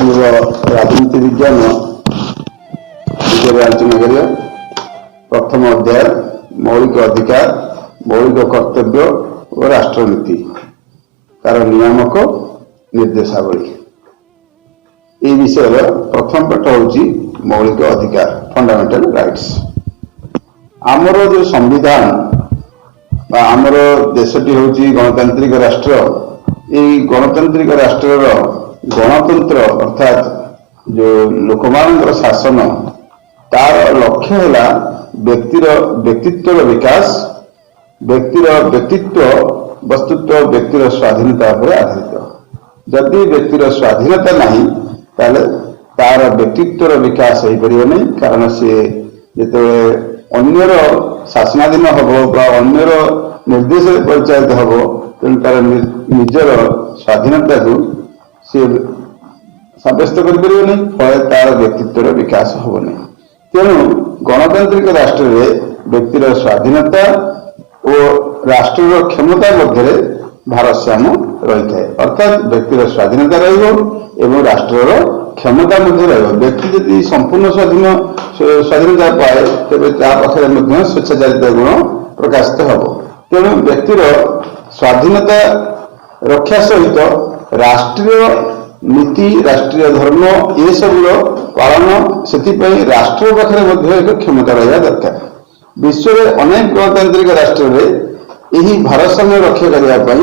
दशम राजनीति विज्ञान विषय आलोचना करिया। प्रथम अध्याय मौलिक अधिकार, मौलिक कर्तव्य और राष्ट्रनीति तार नियामक निर्देशावली। ये विषय प्रथम पाठ हूँ मौलिक अधिकार, फंडामेंटल राइट्स। आमर जो संविधान आमर देशटी हूँ गणतांत्रिक राष्ट्र। ये गणतांत्रिक राष्ट्र गणतंत्र अर्थात जो लोक मान शासन तार लक्ष्य है व्यक्तिर व्यक्तित्व विकास, व्यक्तिर व्यक्तित्व वस्तुत्व व्यक्तिर स्वाधीनता पर आधारित। जदि व्यक्तिर स्वाधीनता नहीं ताले तार व्यक्तित्व विकास हो पार नहीं, कारण सी जो अन्यर शासनाधीन हम अन्यर निर्देश परिचालित हम तेणु तार निजर स्वाधीनता को सी सब्यस्त कर फल तार व्यक्तित्व विकास हम नहीं। तेणु गणतांत्रिक राष्ट्र में व्यक्तिर स्वाधीनता और राष्ट्र क्षमता मध्य भारसाम्य रही है। अर्थात व्यक्तिर स्वाधीनता एवं राष्ट्र क्षमता मध्य व्यक्ति यदि संपूर्ण स्वाधीनता पाए तेज पाखे स्वेच्छाचारिता गुण प्रकाशित हम। तेणु व्यक्तिर स्वाधीनता रक्षा सहित राष्ट्रीय नीति, राष्ट्रीय धर्म ये सब पालन से राष्ट्र पाखे एक क्षमता रहा दरकार। विश्व में अनेक गणतांत्रिक राष्ट्र में यही भारसाम्य रक्षा करने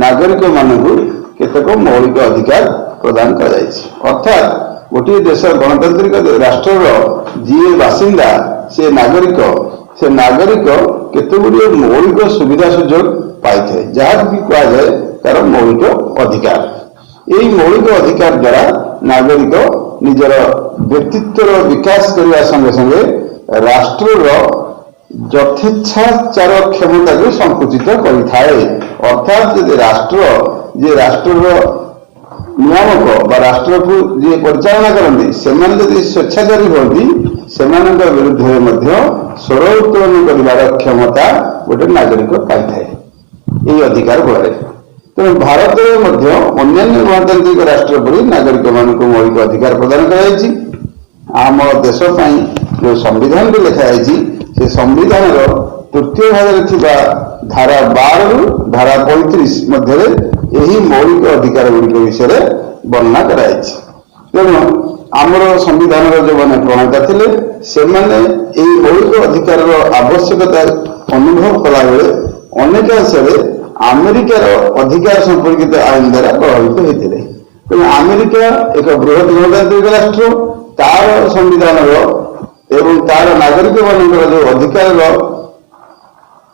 नागरिक मानू केतक मौलिक अधिकार प्रदान कर। अर्थात गोटे देश गणतांत्रिक राष्ट्र जी बासिंदा से नागरिक केतगुड़ी मौलिक सुविधा सुजोग पाई जहाँ भी कहुए तार मौलिक अधिकार। यही मौलिक अधिकार द्वारा नागरिक निजर व्यक्तित्व विकास करने संगे संगे राष्ट्र यथेच्छाचार क्षमता को संकुचित करें। अर्थात यदि राष्ट्र नियामक राष्ट्र को जी परिचालना करती से स्वेच्छाचारी होती से विरुद्ध में स्वर उत्तोलन कर क्षमता गोटे नागरिक पाई यही अधिकार बल। तेणु भारत में अन्य गणतांत्रिक राष्ट्र पर नागरिक मान मौलिक अधिकार प्रदान कर। देश जो संविधान लिखाई से संविधान तृतीय भाग धारा 12 रु धारा 35 मध्य यही मौलिक अधिकार गुड़िक विषय वर्णना कराई। तेणु आमर संविधान जो मैंने प्रणेता थे से मौलिक अधिकार आवश्यकता अनुभव कला बेले अनेक अंश अमेरिकार अधिकार संपर्कित आईन द्वारा प्रभावित होते। तेणु अमेरिका एक बृहत गणतांत्रिक राष्ट्र, तार संविधान एवं तार नागरिक मान जो अधिकार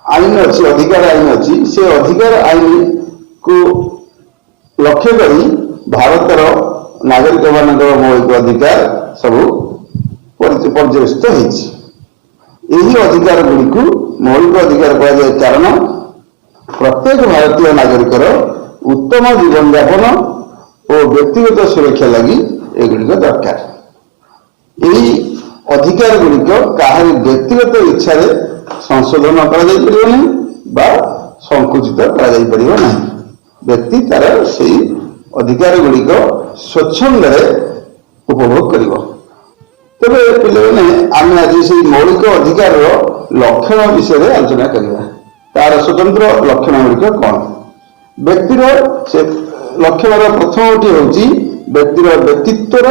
आईन अच्छी अधिकार आईन अच्छी से अधिकार आईन को लक्ष्य करी भारतर नागरिक मान मौलिक अधिकार सब पर्यवेसित होती। अधिकार गुड़ी मौलिक अधिकार कहुए कारण प्रत्येक भारतीय नागरिकर उत्तम जीवन यापन और व्यक्तिगत सुरक्षा लगी एगुड़िक दरकार। यही अधिकार गुड़िक कहार व्यक्तिगत इच्छा संशोधन कर संकुचित कर। व्यक्ति तार से अधिकार गुड़िक स्वच्छंद उपभोग कर। तेरे पे आम आज से मौलिक अधिकार लक्षण विषय आलोचना करवा। तार स्वतंत्र लक्षण गुड़िक कौन? व्यक्तिर से लक्षण प्रथम गोटी हूँ व्यक्तिर व्यक्तित्व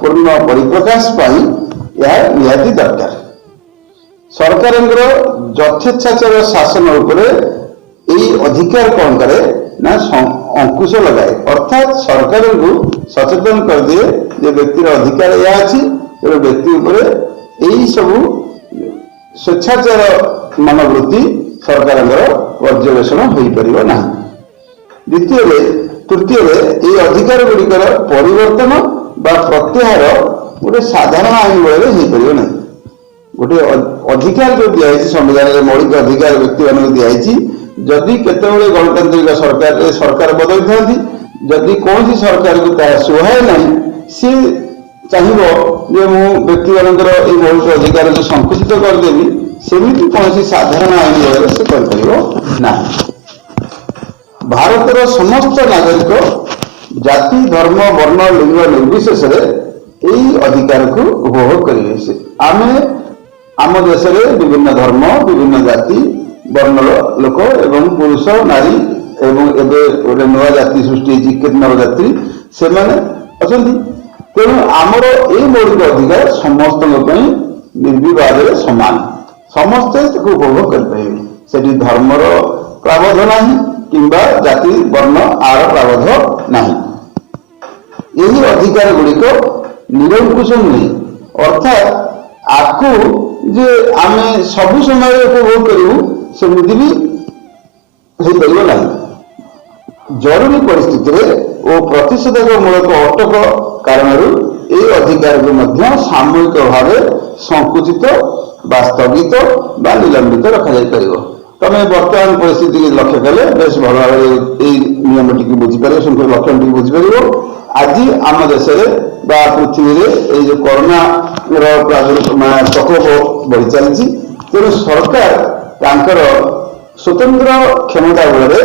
पूर्ण परिप्रकाश यह निहाती दरकार। सरकार यथेच्छाचार शासन उपरे यही अधिकार कौन करे ना अंकुश लगाए। अर्थात सरकार को सचेतन कर दिए जे व्यक्तिर अधिकार यह अच्छी तेरे व्यक्ति उपरे यही सब स्वेच्छाचार मनोवृत्ति सरकार पर्यवेक्षण हो पार ना। द्वितीय तृतीय ये अधिकार गुड़िकर परिवर्तन बा प्रत्याहार गोटे साधारण आईन बल हो पार ना। गोटे अधिकार जो दिखाई संविधान में मौलिक अधिकार व्यक्ति मान दिखाई जदि केतबेले गणतांत्रिक सरकार बदल था जदि कौन सरकार को सुहाए ना सी चाहिए जे मु व्यक्ति मान मौलिक अधिकार को संकुचित करदेवी सेमती कौन साधारण आईन बल से कर भारतर समस्त नागरिक ଜାତି ଧର୍ମ ବର୍ଣ୍ଣ ଲିଙ୍ଗ ନିର୍ବିଶେଷରେ এই ଅଧିକାରକୁ ଉପଭୋଗ କରିବେ। ଆମେ ଆମ ଦେଶରେ ବିଭିନ୍ନ ଧର୍ମ ବିଭିନ୍ନ ଜାତି ବର୍ଣ୍ଣର ଲୋକ ଏବଂ ପୁରୁଷ ନାରୀ ଏବଂ ଏବେ ଗୋଟେ ନୂଆ ଜାତି ସୃଷ୍ଟି ହେଇଛି କିନ୍ନର ଜାତି ସେମାନେ ଅଛନ୍ତି। ତେଣୁ ଆମର ଏଇ ମୌଳିକ ଅଧିକାର ସମସ୍ତଙ୍କ ପାଇଁ ନିର୍ବିବାଦରେ ସମାନ, ସମସ୍ତେ ତାକୁ ଉପଭୋଗ କରିପାରିବେ। ସେଠି ଧର୍ମର ପ୍ରାବଧ ନାହିଁ କିମ୍ବା ଜାତି ବର୍ଣ୍ଣ ଆର ପ୍ରାବଧ ନାହିଁ। ଏହି ଅଧିକାର ଗୁଡ଼ିକ ନିରଙ୍କୁଶ ନୁହେଁ, ଅର୍ଥାତ୍ ଆକୁ ଯେ ଆମେ ସବୁ ସମୟରେ ଉପଭୋଗ କରିବୁ ସେମିତି ବି ହେଇପାରିବ ନାହିଁ। ଜରୁରୀ ପରିସ୍ଥିତିରେ ଓ ପ୍ରତିଷେଧକ ମୂଳକ ଅଟକ କାରଣରୁ ଏହି ଅଧିକାରକୁ ମଧ୍ୟ ସାମୂହିକ ଭାବେ ସଂକୁଚିତ ବା ସ୍ଥଗିତ ବା ନିଲମ୍ବିତ ରଖାଯାଇପାରିବ। ତମେ ବର୍ତ୍ତମାନ ପରିସ୍ଥିତି ଲକ୍ଷ୍ୟ କଲେ ବେଶ ଭଲ ଭାବରେ ଏଇ ନିୟମଟିକୁ ବୁଝିପାରିବ, ସଂଖ୍ୟା ଲକ୍ଷଣଟିକୁ ବୁଝିପାରିବ। ଆଜି ଆମ ଦେଶରେ ବା ପୃଥିବୀରେ ଏଇ ଯୋଉ କରୋନାର ପ୍ରକୋପ ବଢି ଚାଲିଛି, ତେଣୁ ସରକାର ତାଙ୍କର ସ୍ୱତନ୍ତ୍ର କ୍ଷମତା ବଳରେ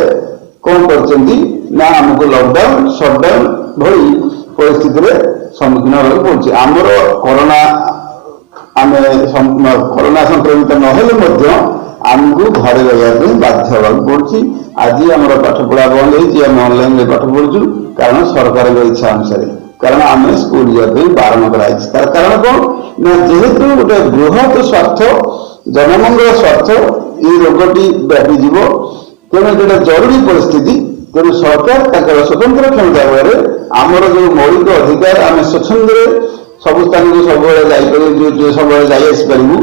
କଣ କରୁଛନ୍ତି ନା ଆମକୁ ଲକଡାଉନ ସଟଡାଉନ ଭଳି ପରିସ୍ଥିତିରେ ସମ୍ମୁଖୀନ ହେବାକୁ ପଡୁଛି। ଆମର ଆମେ କରୋନା ସଂକ୍ରମିତ ନହେଲେ ମଧ୍ୟ ଆମକୁ ଘରେ ରହିବା ପାଇଁ ବାଧ୍ୟ ହେବାକୁ ପଡୁଛି। ଆଜି ଆମର ପାଠ ପଢା ବନ୍ଦ ହେଇଛି, ଆମେ ଅନଲାଇନରେ ପାଠ ପଢୁଛୁ କାରଣ ସରକାରଙ୍କ ଇଚ୍ଛା ଅନୁସାରେ, କାରଣ ଆମେ ସ୍କୁଲ ଯିବା ପାଇଁ ବାରଣ କରାଯାଇଛି। ତାର କାରଣ କଣ ନା ଯେହେତୁ ଗୋଟେ ବୃହତ ସ୍ୱାର୍ଥ ଜନମଙ୍ଗଳ ସ୍ୱାର୍ଥ এই ରୋଗଟି ବ୍ୟାପିଯିବ, ତେଣୁ ଏଟା ଜରୁରୀ ପରିସ୍ଥିତି। ତେଣୁ ସରକାର ତାଙ୍କର ସ୍ୱତନ୍ତ୍ର କ୍ଷମତା ବଳରେ ଆମର ଯୋଉ ମୌଳିକ ଅଧିକାର ଆମେ ସ୍ୱଚ୍ଛନ୍ଦରେ ସବୁ ସ୍ଥାନକୁ ସବୁବେଳେ ଯାଇପାରିବୁ, ସବୁବେଳେ ଯାଇ ଆସିପାରିବୁ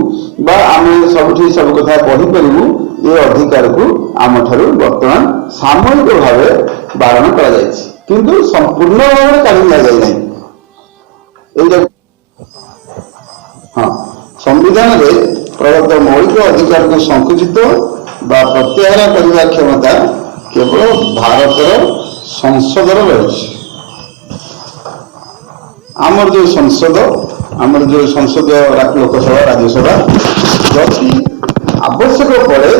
ବା ଆମେ ସବୁଠି ସବୁ କଥା କହିପାରିବୁ, ଏ ଅଧିକାରକୁ ଆମଠାରୁ ବର୍ତ୍ତମାନ ସାମୟିକ ଭାବେ ବାରଣ କରାଯାଇଛି, କିନ୍ତୁ ସମ୍ପୂର୍ଣ୍ଣ ଭାବରେ କାଢି ନିଆଯାଇନାହିଁ। ଏଇଟା ହଁ, ସମ୍ବିଧାନରେ ପ୍ରଦତ୍ତ ମୌଳିକ ଅଧିକାରକୁ ସଂକୁଚିତ ବା ପ୍ରତ୍ୟାହାର କରିବା କ୍ଷମତା କେବଳ ଭାରତର ସଂସଦର ରହିଛି। ଆମର ଯୋଉ ସଂସଦ ଲୋକସଭା ରାଜ୍ୟସଭା ଯଦି ଆବଶ୍ୟକ ପଡେ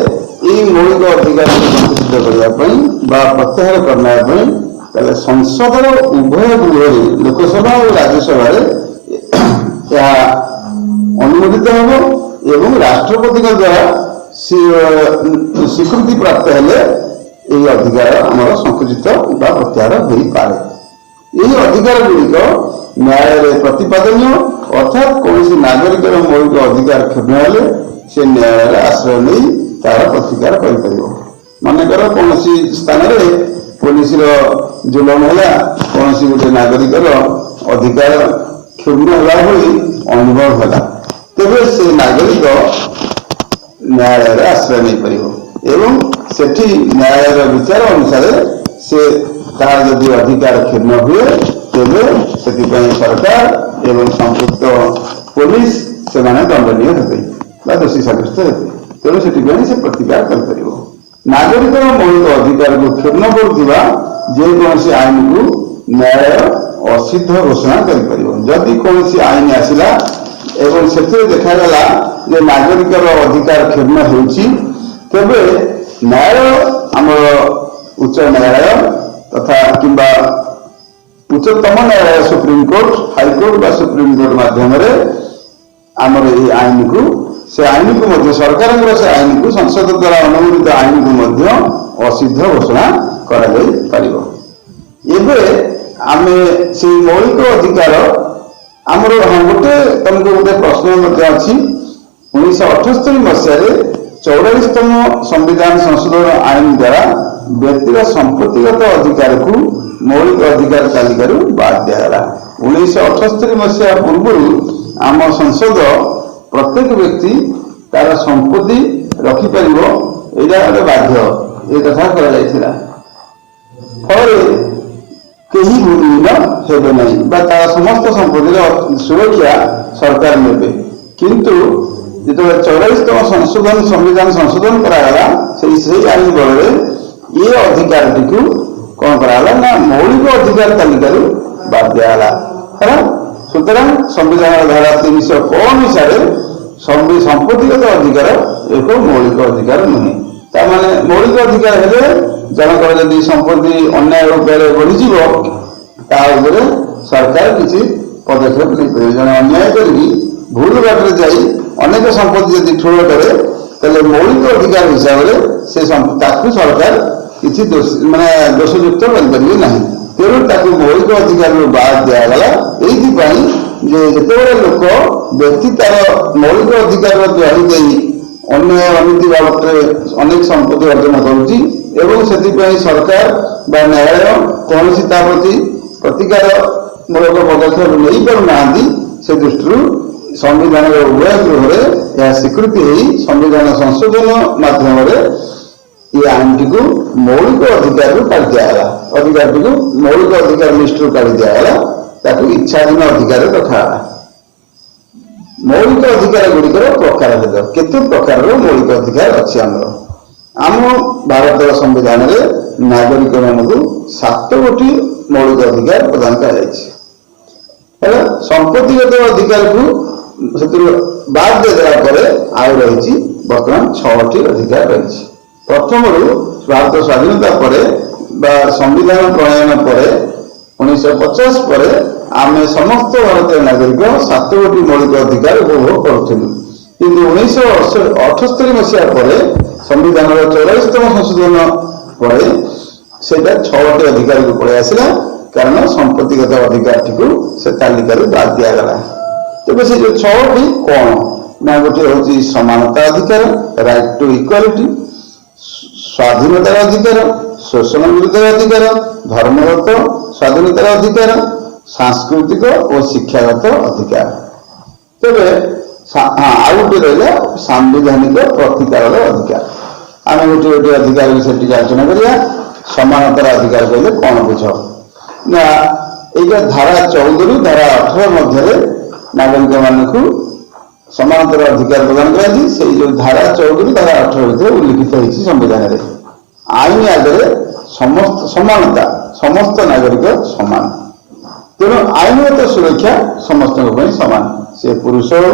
ଏଇ ମୌଳିକ ଅଧିକାରକୁ ସଂକୁଚିତ କରିବା ପାଇଁ ବା ପ୍ରତ୍ୟାହାର କରିବା ପାଇଁ, ତାହେଲେ ସଂସଦର ଉଭୟ ଗୃହରେ ଲୋକସଭା ଓ ରାଜ୍ୟସଭାରେ ଏହା ଅନୁମୋଦିତ ହେବ ଏବଂ ରାଷ୍ଟ୍ରପତିଙ୍କ ଦ୍ୱାରା ସ୍ୱୀକୃତି ପ୍ରାପ୍ତ ହେଲେ ଏହି ଅଧିକାର ଆମର ସଂକୁଚିତ ବା ପ୍ରତ୍ୟାହାର ହୋଇପାରେ। ଏହି ଅଧିକାର ଗୁଡ଼ିକ ନ୍ୟାୟାଳୟରେ ପ୍ରତିପାଦନୀୟ, ଅର୍ଥାତ୍ କୌଣସି ନାଗରିକର ମୌଳିକ ଅଧିକାର କ୍ଷୁଣ୍ଣ ହେଲେ ସେ ନ୍ୟାୟାଳୟରେ ଆଶ୍ରୟ ନେଇ ତାର ପ୍ରତିକାର କରିପାରିବ। ମନେକର କୌଣସି ସ୍ଥାନରେ ପୋଲିସର ଜୁଲମ ହେଲା, କୌଣସି ଗୋଟେ ନାଗରିକର ଅଧିକାର କ୍ଷୁଣ୍ଣ ହେଲା ଭଳି ଅନୁଭବ ହେଲା, ତେବେ ସେ ନାଗରିକ ନ୍ୟାୟାଳୟରେ ଆଶ୍ରୟ ନେଇପାରିବ ଏବଂ ସେଠି ନ୍ୟାୟାଳୟର ବିଚାର ଅନୁସାରେ ସେ ତାହାର ଯଦି ଅଧିକାର କ୍ଷୁଣ୍ଣ ହୁଏ ତେବେ ସେଥିପାଇଁ ସରକାର ଏବଂ ସମ୍ପୃକ୍ତ ପୋଲିସ ସେମାନେ ଦଣ୍ଡନୀୟ ହେବେ ବା ଦୋଷୀ ସାବ୍ୟସ୍ତ ହେବେ। ତେଣୁ ସେଥିପାଇଁ ସେ ପ୍ରତିକାର କରିପାରିବ। ନାଗରିକର ମୌଳିକ ଅଧିକାରକୁ କ୍ଷୁଣ୍ଣ କରୁଥିବା ଯେକୌଣସି ଆଇନକୁ ନ୍ୟାୟାଳୟ ଅସିଦ୍ଧ ଘୋଷଣା କରିପାରିବ। ଯଦି କୌଣସି ଆଇନ ଆସିଲା ଏବଂ ସେଥିରେ ଦେଖାଗଲା ଯେ ନାଗରିକର ଅଧିକାର କ୍ଷୁଣ୍ଣ ହେଉଛି, ତେବେ ନ୍ୟାୟାଳୟ ଆମର ଉଚ୍ଚ ନ୍ୟାୟାଳୟ ତଥା କିମ୍ବା ଉଚ୍ଚତମ ନ୍ୟାୟାଳୟ ସୁପ୍ରିମକୋର୍ଟ, ହାଇକୋର୍ଟ ବା ସୁପ୍ରିମକୋର୍ଟ ମାଧ୍ୟମରେ ଆମର ଏହି ଆଇନକୁ ମଧ୍ୟ ସରକାରଙ୍କର ସେ ଆଇନକୁ ସଂସଦ ଦ୍ୱାରା ଅନୁମୋଦିତ ଆଇନକୁ ମଧ୍ୟ ଅସିଦ୍ଧ ଘୋଷଣା କରାଯାଇପାରିବ। ଏବେ ଆମେ ସେଇ ମୌଳିକ ଅଧିକାର ଆମର ତମକୁ ଗୋଟେ ପ୍ରଶ୍ନ ମଧ୍ୟ ଅଛି। 1978 ମସିହାରେ 44ତମ ସମ୍ବିଧାନ ସଂଶୋଧନ ଆଇନ ଦ୍ୱାରା ବ୍ୟକ୍ତିର ସମ୍ପତ୍ତିଗତ ଅଧିକାରକୁ ମୌଳିକ ଅଧିକାର ତାଲିକାରୁ ବାଦ ଦିଆଗଲା। 1978 ମସିହା ପୂର୍ବରୁ ଆମ ସଂସଦ ପ୍ରତ୍ୟେକ ବ୍ୟକ୍ତି ତାର ସମ୍ପତ୍ତି ରଖିପାରିବ, ଏଇଟା ଗୋଟେ ବାଧ୍ୟ, ଏ କଥା କରାଯାଇଥିଲା। ଫଳରେ କେହି ଭୂମିହୀନ ହେବେ ନାହିଁ ବା ତାର ସମସ୍ତ ସମ୍ପତ୍ତିର ସୁରକ୍ଷା ସରକାର ନେବେ। କିନ୍ତୁ ଯେତେବେଳେ 44ତମ ସମ୍ବିଧାନ ସଂଶୋଧନ କରାଗଲା, ସେଇ ଆଇନ ବଳରେ ଏ ଅଧିକାରଟିକୁ କଣ କରାଗଲା ନା ମୌଳିକ ଅଧିକାର ତାଲିକାରୁ ବାଦ ଦିଆଗଲା। ସୁତରାଂ ସମ୍ବିଧାନର ଧାରା 300 ଅନୁସାରେ ସମ୍ପତ୍ତିଗତ ଅଧିକାର ଏକ ମୌଳିକ ଅଧିକାର ନୁହେଁ। ତାମାନେ ମୌଳିକ ଅଧିକାର ହେଲେ ଜଣଙ୍କର ଯଦି ସମ୍ପତ୍ତି ଅନ୍ୟାୟ ରୂପରେ ବଢିଯିବ ତା ଉପରେ ସରକାର କିଛି ପଦକ୍ଷେପ ନେଇପାରିବେ। ଜଣେ ଅନ୍ୟାୟ କରିକି ଭୁଲ ବାଟରେ ଯାଇ ଅନେକ ସମ୍ପତ୍ତି ଯଦି ଠୁଳ କରେ ତାହେଲେ ମୌଳିକ ଅଧିକାର ହିସାବରେ ସେ ତାକୁ ସରକାର କିଛି ଦୋଷଯୁକ୍ତ କରିପାରିବେ ନାହିଁ। ତେଣୁ ତାକୁ ମୌଳିକ ଅଧିକାରରୁ ବାଦ ଦିଆଗଲା ଏଇଥିପାଇଁ ଯେ ଯେତେବେଳେ ଲୋକ ବ୍ୟକ୍ତି ତାର ମୌଳିକ ଅଧିକାରର ଦ୍ୱାରି ଦେଇ ଅନ୍ୟ ଅନୀତି ବାବଦରେ ଅନେକ ସମ୍ପତ୍ତି ଅର୍ଜନ କରୁଛି ଏବଂ ସେଥିପାଇଁ ସରକାର ବା ନ୍ୟାୟାଳୟ କୌଣସି ତା ପ୍ରତି ପ୍ରତିକାର ମୂଳକ ପଦକ୍ଷେପ ନେଇପାରୁନାହାନ୍ତି, ସେ ଦୃଷ୍ଟିରୁ ସମ୍ବିଧାନର ଉଭୟ ଗୃହରେ ଏହା ସ୍ୱୀକୃତି ହେଇ ସମ୍ବିଧାନ ସଂଶୋଧନ ମାଧ୍ୟମରେ ଏ ଆଇନଟିକୁ ମୌଳିକ ଅଧିକାରରୁ କାଢି ଦିଆଗଲା। ଅଧିକାରଟିକୁ ମୌଳିକ ଅଧିକାର ଲିଷ୍ଟରୁ କାଢି ଦିଆଗଲା, ତାକୁ ଇଚ୍ଛାଧୀନ ଅଧିକାରରେ ରଖାଗଲା। ମୌଳିକ ଅଧିକାର ଗୁଡ଼ିକର ପ୍ରକାରଭେଦ, କେତେ ପ୍ରକାରର ମୌଳିକ ଅଧିକାର ଅଛି ଆମର। ଆମ ଭାରତର ସମ୍ବିଧାନରେ ନାଗରିକ ମାନଙ୍କୁ 7ଗୋଟି ମୌଳିକ ଅଧିକାର ପ୍ରଦାନ କରାଯାଇଛି। ହେଲେ ସମ୍ପତ୍ତିଗତ ଅଧିକାରକୁ ସେଥିରୁ ବାଦ ଦେଇଦେଲା ପରେ ଆଉ ରହିଛି ବର୍ତ୍ତମାନ 6ଟି ଅଧିକାର ରହିଛି। ପ୍ରଥମରୁ ଭାରତ ସ୍ୱାଧୀନତା ପରେ ବା ସମ୍ବିଧାନ ପ୍ରଣୟନ ପରେ 1950 ପରେ ଆମେ ସମସ୍ତ ଭାରତୀୟ ନାଗରିକ 7ଗୋଟି ମୌଳିକ ଅଧିକାର ଉପଭୋଗ କରୁଥିଲୁ। କିନ୍ତୁ 1978 ମସିହା ପରେ ସମ୍ବିଧାନର 44ତମ ସଂଶୋଧନ ପରେ ସେଇଟା 6ଟି ଅଧିକାରକୁ ପଳେଇ ଆସିଲା, କାରଣ ସମ୍ପତ୍ତିଗତ ଅଧିକାରଟିକୁ ସେ ତାଲିକାରୁ ବାଦ ଦିଆଗଲା। ତେବେ ସେ ଯୋଉ 6ଟି କଣ ନା, ଗୋଟିଏ ହେଉଛି ସମାନତା ଅଧିକାର, ରାଇଟ୍ ଟୁ ଇକ୍ୱାଲିଟି, ସ୍ୱାଧୀନତାର ଅଧିକାର, ଶୋଷଣ ବିରୁଦ୍ଧର ଅଧିକାର, ଧର୍ମଗତ ସ୍ୱାଧୀନତାର ଅଧିକାର, ସାଂସ୍କୃତିକ ଓ ଶିକ୍ଷାଗତ ଅଧିକାର। ତେବେ ଆଉ ଗୋଟେ ରହିଲା ସାମ୍ବିଧାନିକ ପ୍ରତିକାରର ଅଧିକାର। ଆମେ ଗୋଟିଏ ଗୋଟିଏ ଅଧିକାର ବିଷୟରେ ଟିକେ ଆଲୋଚନା କରିବା। ସମାନତାର ଅଧିକାର କହିଲେ କଣ ବୁଝ ନା, ଏଇଟା ଧାରା 14ରୁ ଧାରା 18 ମଧ୍ୟରେ ନାଗରିକ ମାନଙ୍କୁ ସମାନତାର ଅଧିକାର ପ୍ରଦାନ କରାଯାଇଛି। ସେଇ ଯୋଉ ଧାରା 14ରୁ ଧାରା 18 ଭିତରେ ଉଲ୍ଲିଖିତ ହେଇଛି ସମ୍ବିଧାନରେ ଆଇନ ଆଗରେ ସମାନତା, ସମସ୍ତ ନାଗରିକ ସମାନ। ତେଣୁ ଆଇନଗତ ସୁରକ୍ଷା ସମସ୍ତଙ୍କ ପାଇଁ ସମାନ, ସେ ପୁରୁଷ ହଉ,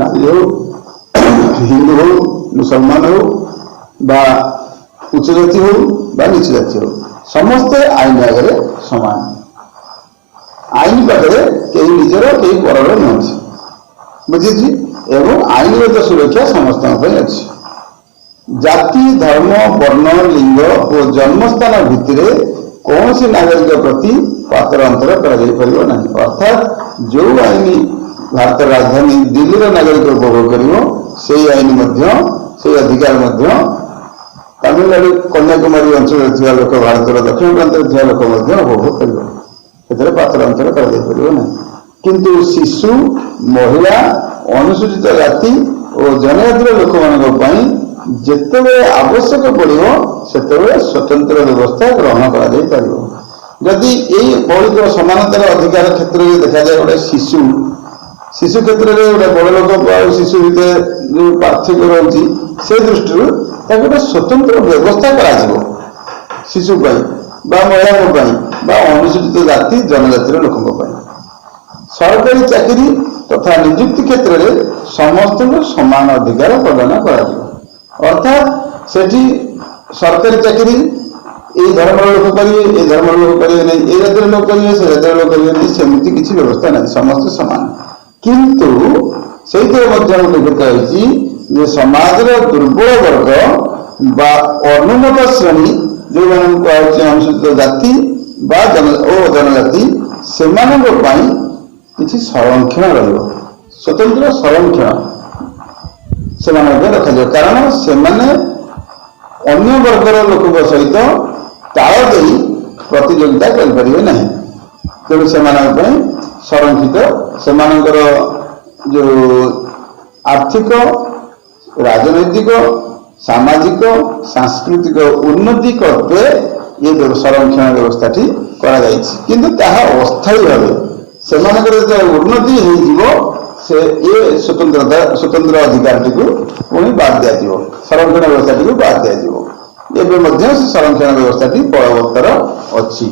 ନାରୀ ହଉ, ହିନ୍ଦୁ ହଉ, ମୁସଲମାନ ହଉ ବା ଉଚ୍ଚ ଜାତି ହଉ ବା ନିଚ ଜାତି ହଉ, ସମସ୍ତେ ଆଇନ ଆଗରେ ସମାନ। ଆଇନ ପାଖରେ କେହି ନିଜର କେହି ପରର ନୁହନ୍ତି, ବୁଝିଛି। ଏବଂ ଆଇନଗତ ସୁରକ୍ଷା ସମସ୍ତଙ୍କ ପାଇଁ ଅଛି। ଜାତି, ଧର୍ମ, ବର୍ଣ୍ଣ, ଲିଙ୍ଗ ଓ ଜନ୍ମସ୍ଥାନ ଭିତ୍ତିରେ କୌଣସି ନାଗରିକ ପ୍ରତି ପାତର ଅନ୍ତର କରାଯାଇପାରିବ ନାହିଁ। ଅର୍ଥାତ୍ ଯେଉଁ ଆଇନ ଭାରତର ରାଜଧାନୀ ଦିଲ୍ଲୀର ନାଗରିକ ଉପଭୋଗ କରିବ, ସେଇ ଆଇନ ମଧ୍ୟ, ସେଇ ଅଧିକାର ମଧ୍ୟ ତାମିଲନାଡୁ କନ୍ୟାକୁମାରୀ ଅଞ୍ଚଳରେ ଥିବା ଲୋକ, ଭାରତର ଦକ୍ଷିଣ ପ୍ରାନ୍ତରେ ଥିବା ଲୋକ ମଧ୍ୟ ଉପଭୋଗ କରିବ। ସେଥିରେ ପାତର ଅନ୍ତର କରାଯାଇପାରିବ ନାହିଁ। କିନ୍ତୁ ଶିଶୁ, ମହିଳା, ଅନୁସୂଚିତ ଜାତି ଓ ଜନଜାତିର ଲୋକମାନଙ୍କ ପାଇଁ ଯେତେବେଳେ ଆବଶ୍ୟକ ପଡ଼ିବ ସେତେବେଳେ ସ୍ୱତନ୍ତ୍ର ବ୍ୟବସ୍ଥା ଗ୍ରହଣ କରାଯାଇପାରିବ। ଯଦି ଏଇ ମୌଳିକ ସମାନତାର ଅଧିକାର କ୍ଷେତ୍ରରେ ଦେଖାଯାଏ ଗୋଟେ ଶିଶୁ କ୍ଷେତ୍ରରେ ଗୋଟେ ବଡ଼ ଲୋକ ଆଉ ଶିଶୁ ଭିତରେ ଯେଉଁ ପାର୍ଥକ୍ୟ ରହୁଛି, ସେ ଦୃଷ୍ଟିରୁ ତାକୁ ଗୋଟେ ସ୍ୱତନ୍ତ୍ର ବ୍ୟବସ୍ଥା କରାଯିବ ଶିଶୁ ପାଇଁ ବା ମହିଳାଙ୍କ ପାଇଁ ବା ଅନୁସୂଚିତ ଜାତି ଜନଜାତିର ଲୋକଙ୍କ ପାଇଁ। ସରକାରୀ ଚାକିରି ତଥା ନିଯୁକ୍ତି କ୍ଷେତ୍ରରେ ସମସ୍ତଙ୍କୁ ସମାନ ଅଧିକାର ପ୍ରଦାନ କରାଯିବ। ଅର୍ଥାତ୍ ସେଠି ସରକାରୀ ଚାକିରି ଏଇ ଧର୍ମର ଲୋକ କରିବେ, ଏଇ ଧର୍ମର ଲୋକ କରିବେ ନାହିଁ, ଏଇ ଜାତିର ଲୋକ କରିବେ, ସେ ଜାତିର ଲୋକ କରିବେ ନାହିଁ, ସେମିତି କିଛି ବ୍ୟବସ୍ଥା ନାହିଁ, ସମସ୍ତେ ସମାନ। କିନ୍ତୁ ସେଇଥିରେ ମଧ୍ୟ ଉଲ୍ଲେଖିତ ହେଇଛି ଯେ ସମାଜର ଦୁର୍ବଳ ବର୍ଗ ବା ଅନୁନ୍ନତ ଶ୍ରେଣୀ, ଯେଉଁମାନଙ୍କୁ କୁହାଯାଉଛି ଅନୁସୂଚିତ ଜାତି ବା ଜନଜାତି, ସେମାନଙ୍କ ପାଇଁ କିଛି ସଂରକ୍ଷଣ ରହିବ, ସ୍ୱତନ୍ତ୍ର ସଂରକ୍ଷଣ ସେମାନଙ୍କ ପାଇଁ ରଖାଯିବ। କାରଣ ସେମାନେ ଅନ୍ୟ ବର୍ଗର ଲୋକଙ୍କ ସହିତ ତାଳ ଦେଇ ପ୍ରତିଯୋଗିତା କରିପାରିବେ ନାହିଁ। ତେଣୁ ସେମାନଙ୍କ ପାଇଁ ସଂରକ୍ଷିତ, ସେମାନଙ୍କର ଯେଉଁ ଆର୍ଥିକ, ରାଜନୈତିକ, ସାମାଜିକ, ସାଂସ୍କୃତିକ ଉନ୍ନତି କର୍ତ୍ତେ ଏ ସଂରକ୍ଷଣ ବ୍ୟବସ୍ଥାଟି କରାଯାଇଛି। କିନ୍ତୁ ତାହା ଅସ୍ଥାୟୀ ଭାବେ ସେମାନଙ୍କର ଯେତେବେଳେ ଉନ୍ନତି ହେଇଯିବ, ସେ ଏ ସ୍ୱତନ୍ତ୍ର ଅଧିକାରଟିକୁ ପୁଣି ବାଦ ଦିଆଯିବ, ସଂରକ୍ଷଣ ବ୍ୟବସ୍ଥାଟିକୁ ବାଦ ଦିଆଯିବ। ଏବେ ମଧ୍ୟ ସେ ସଂରକ୍ଷଣ ବ୍ୟବସ୍ଥାଟି ବଳବତ୍ତର ଅଛି।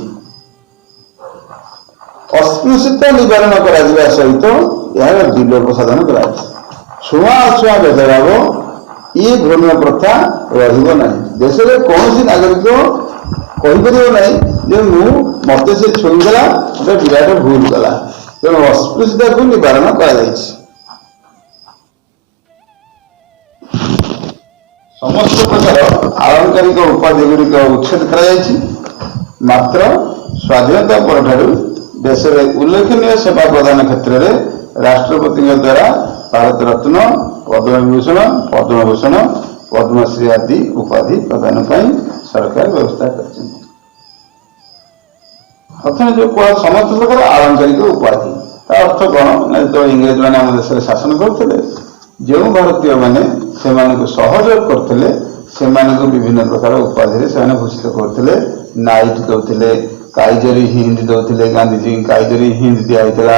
ଅସ୍ପୃଶ୍ୟତା ନିବାରଣ କରାଯିବା ସହିତ ଏହାର ବିଲୋପ ସାଧନ କରାଯିବ। ଛୁଆଁ ଅଛୁଆଁ ଭେଦଭାବ, ଏ ଘୃଣ୍ୟ ପ୍ରଥା ରହିବ ନାହିଁ। ଦେଶରେ କୌଣସି ନାଗରିକ କହିପାରିବ ନାହିଁ ଯେ ମତେ ସେ ଛୁଇଁଦେଲା ଗୋଟେ ବିରାଟ ଭୁଲ କଲା। ତେଣୁ ଅସ୍ପୃଶ୍ୟତାକୁ ନିବାରଣ କରାଯାଇଛି। ସମସ୍ତ ପ୍ରକାର ଆଳଙ୍କାରିକ ଉପାଧି ଗୁଡ଼ିକ ଉଚ୍ଛେଦ କରାଯାଇଛି। ମାତ୍ର ସ୍ୱାଧୀନତା ପରଠାରୁ ଦେଶରେ ଉଲ୍ଲେଖନୀୟ ସେବା ପ୍ରଦାନ କ୍ଷେତ୍ରରେ ରାଷ୍ଟ୍ରପତିଙ୍କ ଦ୍ୱାରା ଭାରତ ରତ୍ନ, ପଦ୍ମବିଭୂଷଣ, ପଦ୍ମଭୂଷଣ, ପଦ୍ମଶ୍ରୀ ଆଦି ଉପାଧି ପ୍ରଦାନ ପାଇଁ ସରକାର ବ୍ୟବସ୍ଥା କରିଛନ୍ତି। ପ୍ରଥମେ ଯୋଉ କୁହା ସମସ୍ତ ପ୍ରକାର ଆଳଙ୍କାରିକ ଉପାଧି, ତା ଅର୍ଥ କଣ ନା ଯେତେବେଳେ ଇଂରେଜ ମାନେ ଆମ ଦେଶରେ ଶାସନ କରୁଥିଲେ, ଯେଉଁ ଭାରତୀୟ ମାନେ ସେମାନଙ୍କୁ ସହଯୋଗ କରୁଥିଲେ ସେମାନଙ୍କୁ ବିଭିନ୍ନ ପ୍ରକାର ଉପାଧିରେ ସେମାନେ ଭୂଷିତ କରୁଥିଲେ। ନାଇଟ୍ ଦଉଥିଲେ, କାଇଜରୀ ହିନ୍ଦ ଦଉଥିଲେ, ଗାନ୍ଧିଜୀ କାଇଜରୀ ହିନ୍ଦ ଦିଆହେଇଥିଲା।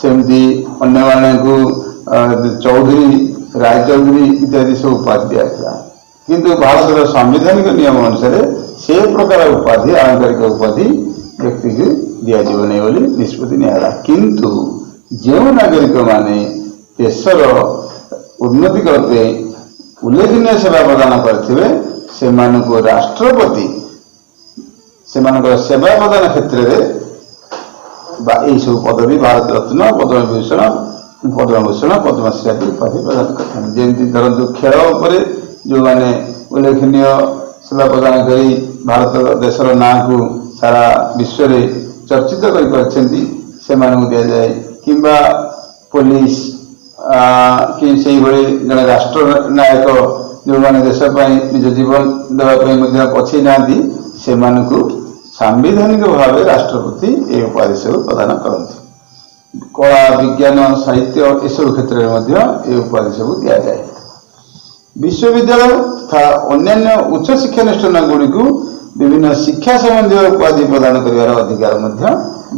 ସେମିତି ଅନ୍ୟମାନଙ୍କୁ ଚୌଧୁରୀ, ରାୟଚୌଧୁରୀ ଇତ୍ୟାଦି ସବୁ ଉପାଧି ଦିଆଯାଇଥିଲା। କିନ୍ତୁ ଭାରତର ସାମ୍ବିଧାନିକ ନିୟମ ଅନୁସାରେ ସେ ପ୍ରକାର ଉପାଧି, ଆଳଙ୍କାରିକ ଉପାଧି ବ୍ୟକ୍ତିକୁ ଦିଆଯିବ ନାହିଁ ବୋଲି ନିଷ୍ପତ୍ତି ନିଆଗଲା। କିନ୍ତୁ ଯେଉଁ ନାଗରିକ ମାନେ ଦେଶର ଉନ୍ନତି କରିତେ ଉଲ୍ଲେଖନୀୟ ସେବା ପ୍ରଦାନ କରିଥିବେ ସେମାନଙ୍କୁ ରାଷ୍ଟ୍ରପତି ସେମାନଙ୍କର ସେବା ପ୍ରଦାନ କ୍ଷେତ୍ରରେ ବା ଏହିସବୁ ପଦବୀ ଭାରତ ରତ୍ନ, ପଦ୍ମଭୂଷଣ, ପଦ୍ମଶ୍ରୀ ଆଦି ଉପାଧି ପ୍ରଦାନ କରିଥାନ୍ତି। ଯେମିତି ଧରନ୍ତୁ ଖେଳ ଉପରେ ଯେଉଁମାନେ ଉଲ୍ଲେଖନୀୟ ସେବା ପ୍ରଦାନ କରି ଭାରତ ଦେଶର ନାଁକୁ ସାରା ବିଶ୍ୱରେ ଚର୍ଚ୍ଚିତ କରିପାରିଛନ୍ତି ସେମାନଙ୍କୁ ଦିଆଯାଏ। କିମ୍ବା ପୋଲିସ କି ସେଇଭଳି ଜଣେ ରାଷ୍ଟ୍ର ନାୟକ ଯେଉଁମାନେ ଦେଶ ପାଇଁ ନିଜ ଜୀବନ ଦେବା ପାଇଁ ମଧ୍ୟ ପଛେଇ ନାହାନ୍ତି ସେମାନଙ୍କୁ ସାମ୍ବିଧାନିକ ଭାବେ ରାଷ୍ଟ୍ରପତି ଏ ଉପାଧି ସବୁ ପ୍ରଦାନ କରନ୍ତି। କଳା, ବିଜ୍ଞାନ, ସାହିତ୍ୟ ଏସବୁ କ୍ଷେତ୍ରରେ ମଧ୍ୟ ଏ ଉପାଧି ସବୁ ଦିଆଯାଏ। ବିଶ୍ୱବିଦ୍ୟାଳୟ ତଥା ଅନ୍ୟାନ୍ୟ ଉଚ୍ଚ ଶିକ୍ଷାନୁଷ୍ଠାନ ଗୁଡ଼ିକୁ ବିଭିନ୍ନ ଶିକ୍ଷା ସମ୍ବନ୍ଧୀୟ ଉପାଧି ପ୍ରଦାନ କରିବାର ଅଧିକାର ମଧ୍ୟ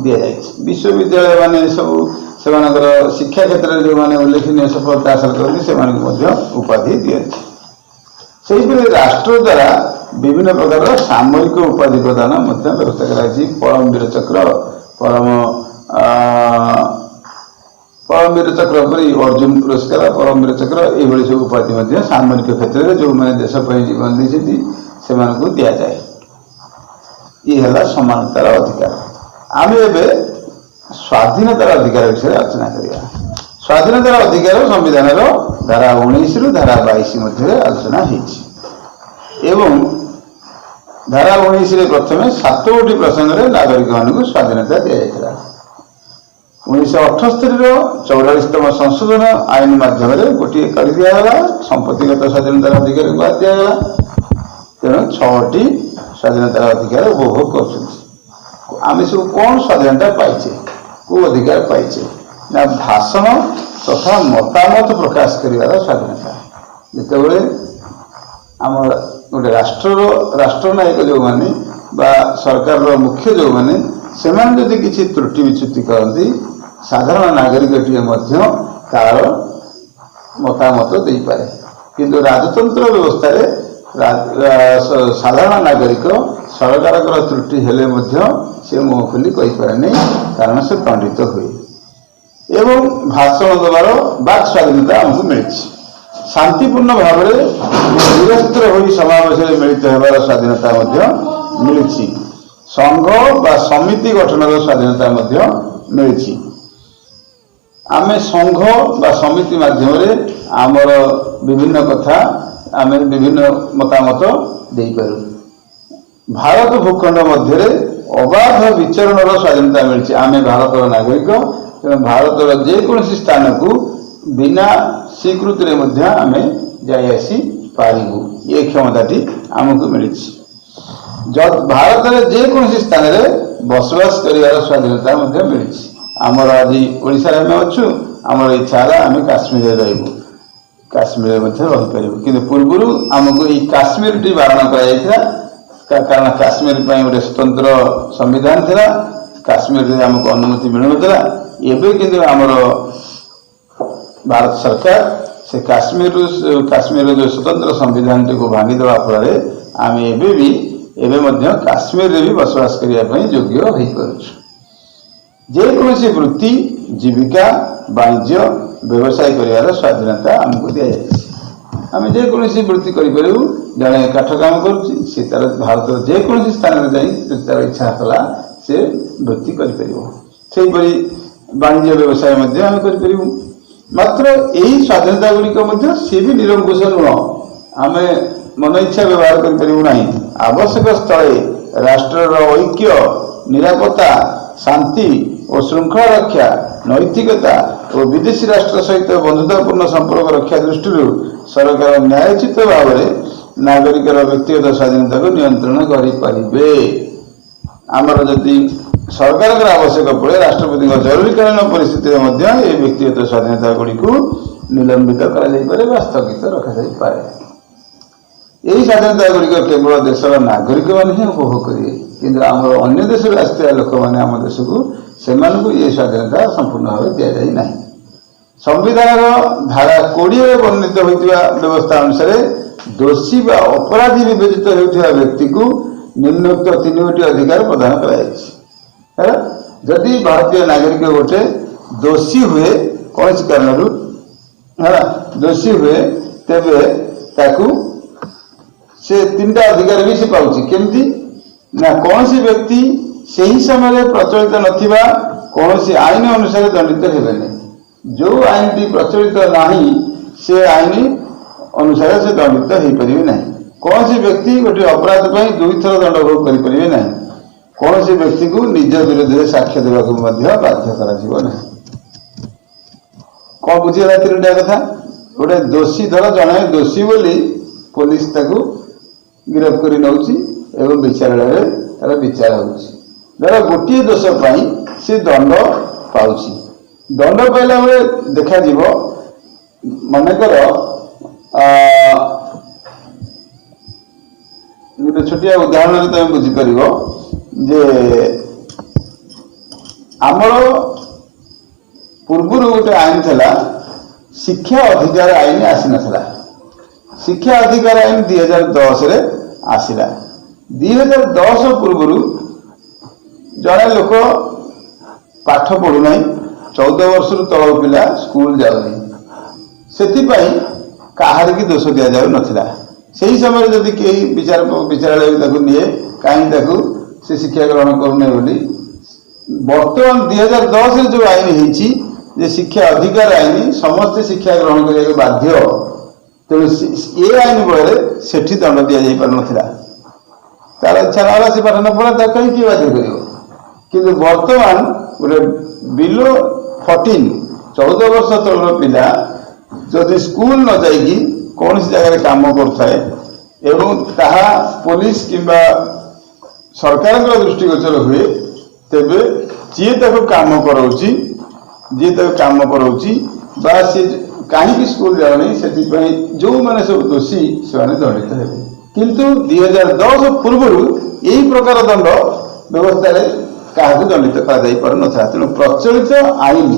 ଦିଆଯାଇଛି। ବିଶ୍ୱବିଦ୍ୟାଳୟ ମାନେ ସବୁ ସେମାନଙ୍କର ଶିକ୍ଷା କ୍ଷେତ୍ରରେ ଯେଉଁମାନେ ଉଲ୍ଲେଖନୀୟ ସଫଳତା ହାସଲ କରନ୍ତି ସେମାନଙ୍କୁ ମଧ୍ୟ ଉପାଧି ଦିଆଯାଇଛି। ସେହିପରି ରାଷ୍ଟ୍ର ଦ୍ୱାରା ବିଭିନ୍ନ ପ୍ରକାର ସାମରିକ ଉପାଧି ପ୍ରଦାନ ମଧ୍ୟ ବ୍ୟବସ୍ଥା କରାଯାଇଛି। ପରମବୀର ଚକ୍ର, ପରମବୀର ଚକ୍ର ପରି ଅର୍ଜୁନ ପୁରସ୍କାର, ପରମବୀର ଚକ୍ର ଏଇଭଳି ସବୁ ଉପାଧି ମଧ୍ୟ ସାମରିକ କ୍ଷେତ୍ରରେ ଯେଉଁମାନେ ଦେଶ ପାଇଁ ଜୀବନ ଦେଇଛନ୍ତି ସେମାନଙ୍କୁ ଦିଆଯାଏ। ଇଏ ହେଲା ସମାନତାର ଅଧିକାର। ଆମେ ଏବେ ସ୍ୱାଧୀନତାର ଅଧିକାର ବିଷୟରେ ଆଲୋଚନା କରିବା। ସ୍ୱାଧୀନତାର ଅଧିକାର ସମ୍ବିଧାନର ଧାରା 19 ରୁ ଧାରା 22 ମଧ୍ୟରେ ଆଲୋଚନା ହେଇଛି ଏବଂ ଧାରା 19ରେ ପ୍ରଥମେ 7ଗୋଟି ପ୍ରସଙ୍ଗରେ ନାଗରିକମାନଙ୍କୁ ସ୍ୱାଧୀନତା ଦିଆଯାଇଥିଲା। 1978ର 44ତମ ସଂଶୋଧନ ଆଇନ ମାଧ୍ୟମରେ ଗୋଟିଏ କରିଦିଆଗଲା, ସମ୍ପତ୍ତିଗତ ସ୍ୱାଧୀନତାର ଅଧିକାରକୁ ବାଦ ଦିଆଗଲା। ତେଣୁ 6ଟି ସ୍ୱାଧୀନତାର ଅଧିକାର ଉପଭୋଗ କରୁଛନ୍ତି। ଆମେ ସବୁ କଣ ସ୍ୱାଧୀନତା ପାଇଛେ, କୋଉ ଅଧିକାର ପାଇଛେ ନା ଭାଷଣ ତଥା ମତାମତ ପ୍ରକାଶ କରିବାର ସ୍ୱାଧୀନତା। ଯେତେବେଳେ ଆମ ଗୋଟେ ରାଷ୍ଟ୍ରନାୟକ ଯେଉଁମାନେ ବା ସରକାରର ମୁଖ୍ୟ ଯେଉଁମାନେ ସେମାନେ ଯଦି କିଛି ତ୍ରୁଟି ବିଚ୍ୟୁତି କରନ୍ତି ସାଧାରଣ ନାଗରିକଟିଏ ମଧ୍ୟ ତାର ମତାମତ ଦେଇପାରେ। କିନ୍ତୁ ରାଜତନ୍ତ୍ର ବ୍ୟବସ୍ଥାରେ ସାଧାରଣ ନାଗରିକ ସରକାରଙ୍କର ତ୍ରୁଟି ହେଲେ ମଧ୍ୟ ସେ ମୁହଁ ଖୋଲି କହିପାରେ ନାହିଁ, କାରଣ ସେ ଦଣ୍ଡିତ ହୁଏ। ଏବଂ ଭାଷଣ ଦେବାର ବାକ୍ ସ୍ୱାଧୀନତା ଆମକୁ ମିଳିଛି। ଶାନ୍ତିପୂର୍ଣ୍ଣ ଭାବରେ ନିରସ୍ତ୍ର ହୋଇ ସମାବେଶରେ ମିଳିତ ହେବାର ସ୍ୱାଧୀନତା ମଧ୍ୟ ମିଳିଛି। ସଂଘ ବା ସମିତି ଗଠନର ସ୍ୱାଧୀନତା ମଧ୍ୟ ମିଳିଛି। ଆମେ ସଂଘ ବା ସମିତି ମାଧ୍ୟମରେ ଆମର ବିଭିନ୍ନ କଥା ଆମେ ବିଭିନ୍ନ ମତାମତ ଦେଇପାରୁ। ଭାରତ ଭୂଖଣ୍ଡ ମଧ୍ୟରେ ଅବାଧ ବିଚରଣର ସ୍ୱାଧୀନତା ମିଳିଛି। ଆମେ ଭାରତର ନାଗରିକ, ତେଣୁ ଭାରତର ଯେକୌଣସି ସ୍ଥାନକୁ ବିନା ସ୍ୱୀକୃତିରେ ମଧ୍ୟ ଆମେ ଯାଇ ଆସି ପାରିବୁ, ଏ କ୍ଷମତାଟି ଆମକୁ ମିଳିଛି। ଭାରତରେ ଯେକୌଣସି ସ୍ଥାନରେ ବସବାସ କରିବାର ସ୍ୱାଧୀନତା ମଧ୍ୟ ମିଳିଛି। ଆମର ଆଜି ଓଡ଼ିଶାରେ ଆମେ ଅଛୁ, ଆମର ଇଚ୍ଛା ହେଲା ଆମେ କାଶ୍ମୀରରେ ରହିବୁ, କାଶ୍ମୀରରେ ମଧ୍ୟ ରହିପାରିବୁ। କିନ୍ତୁ ପୂର୍ବରୁ ଆମକୁ ଏଇ କାଶ୍ମୀରଟି ବାରଣ କରାଯାଇଥିଲା, କାରଣ କାଶ୍ମୀର ପାଇଁ ଗୋଟେ ସ୍ୱତନ୍ତ୍ର ସମ୍ବିଧାନ ଥିଲା, କାଶ୍ମୀରରେ ଆମକୁ ଅନୁମତି ମିଳୁନଥିଲା। ଏବେ କିନ୍ତୁ ଆମର ଭାରତ ସରକାର ସେ କାଶ୍ମୀରର ଯେଉଁ ସ୍ୱତନ୍ତ୍ର ସମ୍ବିଧାନଟିକୁ ଭାଙ୍ଗିଦେବା ଫଳରେ ଆମେ ଏବେ ମଧ୍ୟ କାଶ୍ମୀରରେ ବି ବସବାସ କରିବା ପାଇଁ ଯୋଗ୍ୟ ହୋଇପାରୁଛୁ। ଯେକୌଣସି ବୃତ୍ତି, ଜୀବିକା, ବାଣିଜ୍ୟ, ବ୍ୟବସାୟ କରିବାର ସ୍ୱାଧୀନତା ଆମକୁ ଦିଆଯାଇଛି। आम जेकोसी वृत्ति करूँ जड़े काठ काम करुच्ची सी तार भारत जेकोसी स्थान में जाई तार इच्छा कला से वृत्ति कर वाणिज्य व्यवसाय आम कर मात्र यही स्वाधीनता गुड़िक सी भी निरंकुश नुह आम मन इच्छा व्यवहार करें आवश्यक स्थले राष्ट्र ऐक्य निरापत्ता शांति और श्रृंखला रक्षा नैतिकता और विदेशी राष्ट्र सहित बंधुतापूर्ण संपर्क रक्षा दृष्टि सरकार न्यायोचित भाव में नागरिकर व्यक्तिगत स्वाधीनता को नियंत्रण करें आमर जदि सरकार आवश्यक पड़े राष्ट्रपति जरूरीकालीन परिस्थिति में व्यक्तिगत स्वाधीनता गुड़ी को निलंबित कर स्थगित रखा यही स्वाधीनता गुड़िक केवल देशर नागरिक मैंने उपभोग करेंगे कि आम अन्य देश आसुवा लोक मैंने आम देश को ये स्वाधीनता संपूर्ण भाव दि जाए संविधान धारा 20 में वर्णित होता व्यवस्था अनुसार दोषी व अपराधी विवेचित होता व्यक्ति को निम्नोक्त 3टी अधिकार प्रदान कर जदि भारतीय नागरिक गोटे दोषी हुए कौन कारण दोषी हुए तेबे ताकू से 3टा अधिकार भी से पाउछि केमती ना कौन सी व्यक्ति सही समय प्रचलित नथिबा कौन सी आईन अनुसार दंडित हेबेनि जो आईन टी प्रचलित नहीं से आईन अनुसार से दंडित हो पारे ना कौन सी व्यक्ति गोटे अपराध पर 2 थर दंड भोग करें ना कौन सी व्यक्ति को निज विरोध में साक्ष्य देवाक बाध्य कौन बुझीगला 3टा कथा गोटे दोषी धर जड़े दोषी बोली पुलिस ताकू गिरफ्त कर नौची एवं विचारालय तार विचार होर गोटे दोष पाई से दंड पाउछि दंड पाइला बेले देखा मनकर गोटे छोटिया उदाहरण तुम बुझीपर जे आमर पूर्व गोटे आईन था शिक्षा अधिकार आईन आसी नाला शिक्षा अधिकार आईन 2010 रे आसिला 2010 पूर्व जड़े लोक पाठ पढ़ुना 14 वर्ष तल पिला स्कूल जाऊनी से की दोष दि जाऊ नाला से समय जदि कहीं विचारालय निए कहीं से शिक्षा ग्रहण करूना बोली बर्तमान 2010 जो आईन होती शिक्षा अधिकार आईन समस्ते शिक्षा ग्रहण करने बाध्य तेणु ये आईन बल से दंड दि जाता तार इच्छा ना से पाठ न पढ़ा कहीं किए बाध्य कर बर्तमान गोटे बिलो 14 वर्ष तल पिला जदि स्कूल न जाइकी कौन जगह काम करुए पुलिस किंबा सरकार दृष्टिगोचर हुए तेबे जी काम कराऊँच जी काम कराऊँच सी कहीं स्कूल जाऊनी से जो मैंने सब दोषी से दंडित हे किंतु 2010 पूर्व यही प्रकार दंड व्यवस्था क्या दंडित कर तेणु प्रचलित आईन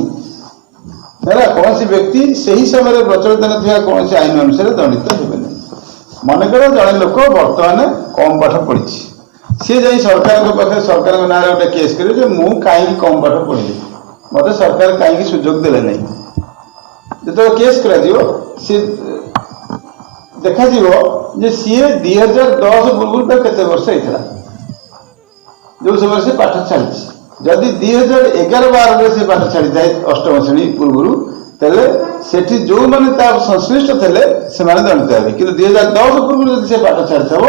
है कौन सी व्यक्ति सही समय प्रचलित ना कौन आईन अनुसार दंडित हे मनकर जड़े लोक बर्तमान कम पाठ पढ़ी सी जा सरकार पाखे सरकार ना गोटे केस करे मु कहीं कम पाठ पढ़ी मत सरकार कहीं सुजोग देले नहीं जो केस कर देखा सी 2010 पूर्व केते वर्ष होता जो समय से पाठ छाड़ी जदि 2011-12 से पाठ छाड़ी जाए 8म श्रेणी पूर्व तेले सेठी जो मैंने संश्लिष्ट थे से दंडित हे कि 2010 पूर्व जब से पाठ छाड़ी थो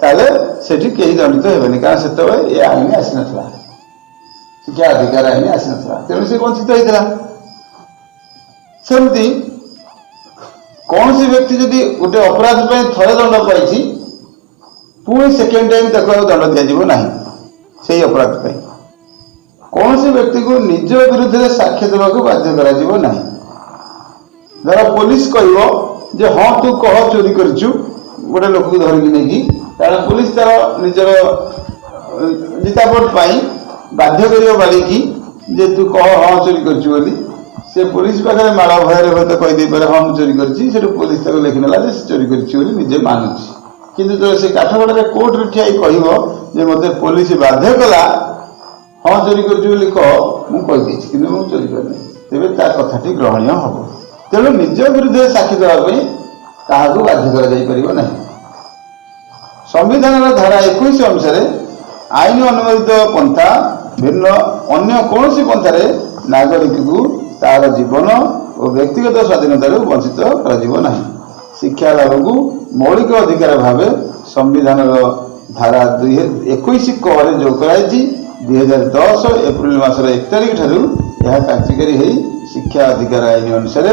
ताले सेठी कहीं दंडित हेबेनि कारण से ये आईन आसी ना शिक्षा अधिकार आईन आसी ना तेणु से वंचित होता सेमती कौन सी व्यक्ति जदि गोटे अपराध पर थरे दंड पाई पुणी सेकेंड टाइम दंड दिज्व से अपराध पर कौन सी व्यक्ति को निज विरुद्ध में साक्ष्य देवाक बाध्य करा धर पुलिस कह हाँ तू कह चोरी करू गोटे लोक को धरिकी नहीं कारण पुलिस तार निजर जितापट बाध्य कर बाड़की जे तू कह हाँ चोरी करू से पुलिस पाखे माड़ भय हूँ कहीदे पारे हाँ मुझे चोरी कर पुलिस लिखिनेला चोरी करे मानुची किंतु जो से काठगड़े कोर्ट रे ठिया कह मत पुलिस बाध्य कला हाँ चोरी कर कह मुझे कि चोरी करनी तेज कथाटी ग्रहणीय हम तेणु निज विरुद्ध साक्षी देवाई କାହାକୁ ବାଧ୍ୟ କରାଯାଇପାରିବ ନାହିଁ। ସମ୍ବିଧାନର ଧାରା 21 ଅନୁସାରେ ଆଇନ ଅନୁମୋଦିତ ପନ୍ଥା ଭିନ୍ନ ଅନ୍ୟ କୌଣସି ପନ୍ଥାରେ ନାଗରିକକୁ ତାର ଜୀବନ ଓ ବ୍ୟକ୍ତିଗତ ସ୍ୱାଧୀନତାରୁ ବଞ୍ଚିତ କରାଯିବ ନାହିଁ। ଶିକ୍ଷା ଲାଭକୁ ମୌଳିକ ଅଧିକାର ଭାବେ ସମ୍ବିଧାନର ଧାରା 21 କ ରେ ଯୋଗ କରାଯାଇଛି। 2010 ଏପ୍ରିଲ ମାସର 1 ତାରିଖ ଠାରୁ ଏହା କାର୍ଯ୍ୟକାରୀ ହୋଇ ଶିକ୍ଷା ଅଧିକାର ଆଇନ ଅନୁସାରେ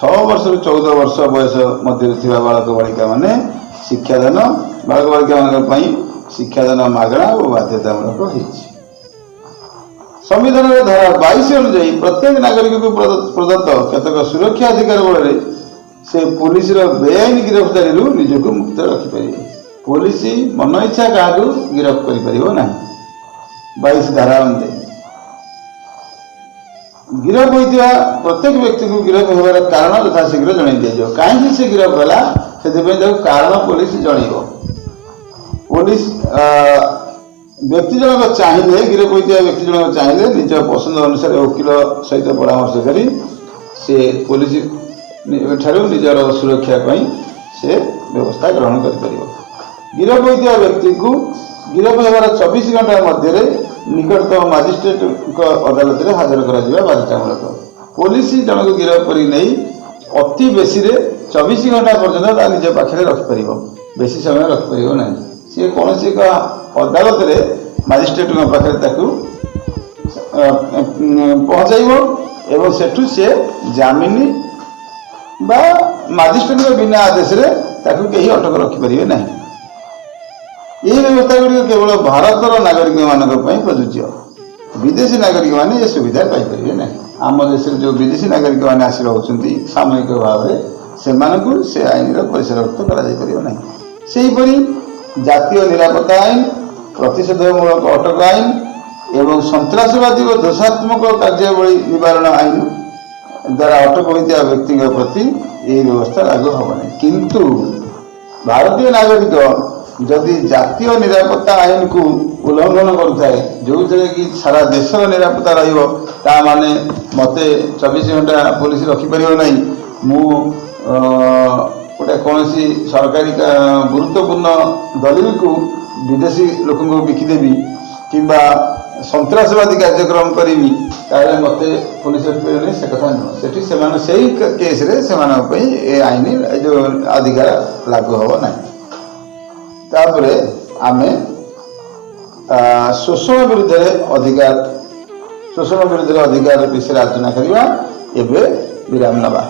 6 ବର୍ଷରୁ 14 ବର୍ଷ ବୟସ ମଧ୍ୟରେ ଥିବା ବାଳକ ବାଳିକା ମାନେ ଶିକ୍ଷାଦାନ ବାଳକ ବାଳିକା ମାନଙ୍କ ପାଇଁ ଶିକ୍ଷାଦାନ ମାଗଣା ଓ ବାଧ୍ୟତାମୂଳକ ହୋଇଛି। ସମ୍ବିଧାନର ଧାରା 22 ଅନୁଯାୟୀ ପ୍ରତ୍ୟେକ ନାଗରିକକୁ ପ୍ରଦତ୍ତ କେତେକ ସୁରକ୍ଷା ଅଧିକାର ବଳରେ ସେ ପୋଲିସର ବେଆଇନ ଗିରଫଦାରୀରୁ ନିଜକୁ ମୁକ୍ତ ରଖିପାରିବେ। ପୋଲିସ ମନ ଇଚ୍ଛା କାହାକୁ ଗିରଫ କରିପାରିବ ନାହିଁ। 22 ଧାରା ଅନୁଯାୟୀ ଗିରଫ ହୋଇଥିବା ପ୍ରତ୍ୟେକ ବ୍ୟକ୍ତିକୁ ଗିରଫ ହେବାର କାରଣ ଯଥାଶୀଘ୍ର ଜଣାଇ ଦିଆଯିବ। କାହିଁକି ସେ ଗିରଫ ହେଲା ସେଥିପାଇଁ ତାକୁ କାରଣ ପୋଲିସ ଜଣାଇବ। ପୋଲିସ ବ୍ୟକ୍ତି ଜଣକ ଚାହିଁଲେ ଗିରଫ ହୋଇଥିବା ବ୍ୟକ୍ତି ଜଣକ ଚାହିଁଲେ ନିଜ ପସନ୍ଦ ଅନୁସାରେ ଓକିଲ ସହିତ ପରାମର୍ଶ କରି ସେ ପୋଲିସ ଠାରୁ ନିଜର ସୁରକ୍ଷା ପାଇଁ ସେ ବ୍ୟବସ୍ଥା ଗ୍ରହଣ କରିପାରିବ। ଗିରଫ ହୋଇଥିବା ବ୍ୟକ୍ତିକୁ ଗିରଫ ହେବାର 24 ଘଣ୍ଟା ମଧ୍ୟରେ ନିକଟତମ ମାଜିଷ୍ଟ୍ରେଟଙ୍କ ଅଦାଲତରେ ହାଜର କରାଯିବା ବାଧ୍ୟତାମୂଳକ। ପୋଲିସ ଜଣକୁ ଗିରଫ କରି ନେଇ ଅତି ବେଶୀରେ 24 ଘଣ୍ଟା ପର୍ଯ୍ୟନ୍ତ ତା ନିଜ ପାଖରେ ରଖିପାରିବ, ବେଶୀ ସମୟ ରଖିପାରିବ ନାହିଁ। ସିଏ କୌଣସି ଏକ ଅଦାଲତରେ ମାଜିଷ୍ଟ୍ରେଟଙ୍କ ପାଖରେ ତାକୁ ପହଞ୍ଚାଇବ ଏବଂ ସେଠୁ ସେ ଜାମିନ ବା ମାଜିଷ୍ଟ୍ରେଟଙ୍କ ବିନା ଆଦେଶରେ ତାକୁ କେହି ଅଟକ ରଖିପାରିବେ ନାହିଁ। ଏହି ବ୍ୟବସ୍ଥା ଗୁଡ଼ିକ କେବଳ ଭାରତର ନାଗରିକ ମାନଙ୍କ ପାଇଁ ପ୍ରଯୁଜ୍ୟ। ବିଦେଶୀ ନାଗରିକ ମାନେ ଏ ସୁବିଧା ପାଇପାରିବେ ନାହିଁ। ଆମ ଦେଶରେ ଯେଉଁ ବିଦେଶୀ ନାଗରିକ ମାନେ ଆସି ରହୁଛନ୍ତି ସାମୂହିକ ଭାବରେ ସେମାନଙ୍କୁ ସେ ଆଇନର ପରିସରଭୁକ୍ତ କରାଯାଇପାରିବ ନାହିଁ। ସେହିପରି ଜାତୀୟ ନିରାପତ୍ତା ଆଇନ, ପ୍ରତିଷେଧମୂଳକ ଅଟକ ଆଇନ ଏବଂ ସନ୍ତ୍ରାସବାଦୀ ଓ ଦୋଷାତ୍ମକ କାର୍ଯ୍ୟାବଳୀ ନିବାରଣ ଆଇନ ଦ୍ୱାରା ଅଟକ ହୋଇଥିବା ବ୍ୟକ୍ତିଙ୍କ ପ୍ରତି ଏହି ବ୍ୟବସ୍ଥା ଲାଗୁ ହେବ ନାହିଁ। କିନ୍ତୁ ଭାରତୀୟ ନାଗରିକ ଯଦି ଜାତୀୟ ନିରାପତ୍ତା ଆଇନକୁ ଉଲ୍ଲଂଘନ କରୁଥାଏ, ଯେଉଁଥିରେ କି ସାରା ଦେଶର ନିରାପତ୍ତା ରହିବ, ତା ମାନେ ମୋତେ 24 ଘଣ୍ଟା ପୋଲିସ ରଖିପାରିବ ନାହିଁ, ମୁଁ ଗୋଟେ କୌଣସି ସରକାରୀ ଗୁରୁତ୍ୱପୂର୍ଣ୍ଣ ଦଲିଲକୁ ବିଦେଶୀ ଲୋକଙ୍କୁ ବିକିଦେବି କିମ୍ବା ସନ୍ତ୍ରାସବାଦୀ କାର୍ଯ୍ୟକ୍ରମ କରିବି, ତାହେଲେ ମୋତେ ପୋଲିସ ରଖିପାରିବ ନାହିଁ, ସେ କଥା ନୁହଁ। ସେଠି ସେମାନେ ସେଇ କେସ୍ରେ ସେମାନଙ୍କ ପାଇଁ ଏ ଆଇନ ଯେଉଁ ଅଧିକାର ଲାଗୁ ହେବ ନାହିଁ। ତାପରେ ଆମେ ଶୋଷଣ ବିରୁଦ୍ଧରେ ଅଧିକାର ବିଷୟରେ ଆଲୋଚନା କରିବା। ଏବେ ବିରାମ ନେବା।